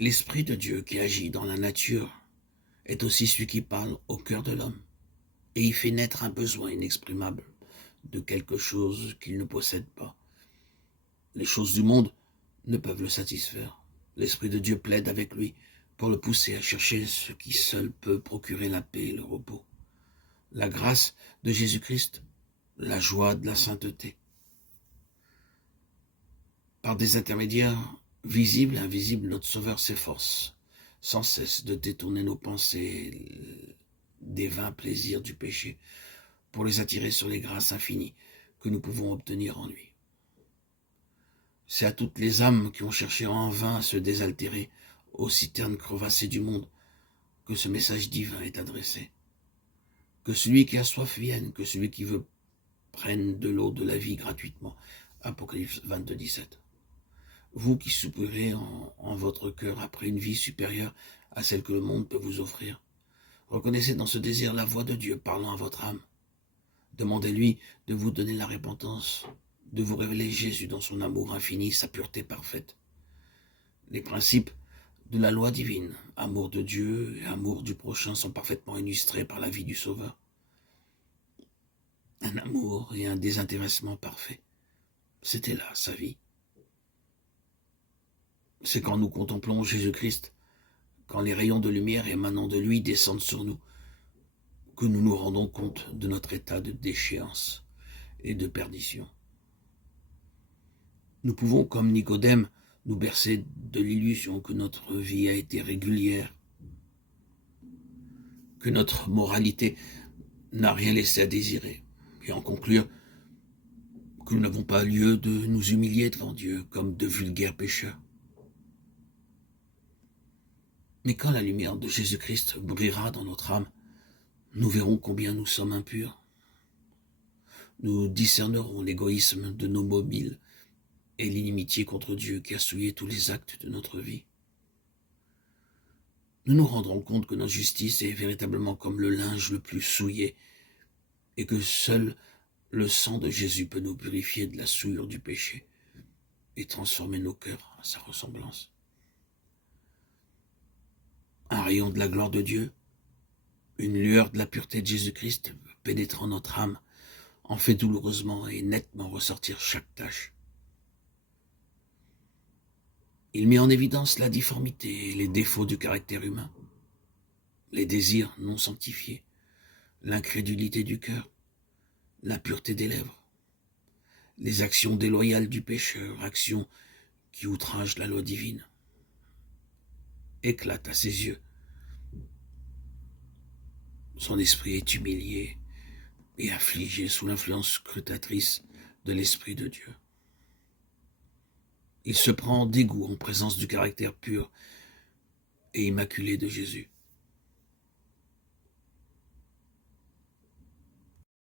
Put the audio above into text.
L'Esprit de Dieu qui agit dans la nature est aussi celui qui parle au cœur de l'homme, et il fait naître un besoin inexprimable de quelque chose qu'il ne possède pas. Les choses du monde ne peuvent le satisfaire. L'Esprit de Dieu plaide avec lui pour le pousser à chercher ce qui seul peut procurer la paix et le repos. La grâce de Jésus-Christ, la joie de la sainteté. Par des intermédiaires visibles et invisibles, notre Sauveur s'efforce sans cesse de détourner nos pensées des vains plaisirs du péché pour les attirer sur les grâces infinies que nous pouvons obtenir en lui. C'est à toutes les âmes qui ont cherché en vain à se désaltérer aux citernes crevassées du monde que ce message divin est adressé. Que celui qui a soif vienne, que celui qui veut prenne de l'eau de la vie gratuitement. Apocalypse 22, 17. Vous qui soupirez en votre cœur après une vie supérieure à celle que le monde peut vous offrir, reconnaissez dans ce désir la voix de Dieu parlant à votre âme. Demandez-lui de vous donner la repentance, de vous révéler Jésus dans son amour infini, sa pureté parfaite. Les principes de la loi divine, amour de Dieu et amour du prochain, sont parfaitement illustrés par la vie du Sauveur. Un amour et un désintéressement parfait. C'était là sa vie. C'est quand nous contemplons Jésus-Christ, quand les rayons de lumière émanant de lui descendent sur nous, que nous nous rendons compte de notre état de déchéance et de perdition. Nous pouvons, comme Nicodème, nous bercer de l'illusion que notre vie a été régulière, que notre moralité n'a rien laissé à désirer, et en conclure que nous n'avons pas lieu de nous humilier devant Dieu comme de vulgaires pécheurs. Mais quand la lumière de Jésus-Christ brillera dans notre âme, nous verrons combien nous sommes impurs. Nous discernerons l'égoïsme de nos mobiles et l'inimitié contre Dieu qui a souillé tous les actes de notre vie. Nous nous rendrons compte que notre justice est véritablement comme le linge le plus souillé et que seul le sang de Jésus peut nous purifier de la souillure du péché et transformer nos cœurs à sa ressemblance. Un rayon de la gloire de Dieu, une lueur de la pureté de Jésus-Christ pénétrant notre âme en fait douloureusement et nettement ressortir chaque tache. Il met en évidence la difformité et les défauts du caractère humain, les désirs non sanctifiés, l'incrédulité du cœur, l'impureté des lèvres, les actions déloyales du pécheur, actions qui outragent la loi divine, éclatent à ses yeux. Son esprit est humilié et affligé sous l'influence scrutatrice de l'Esprit de Dieu. Il se prend dégoût en présence du caractère pur et immaculé de Jésus.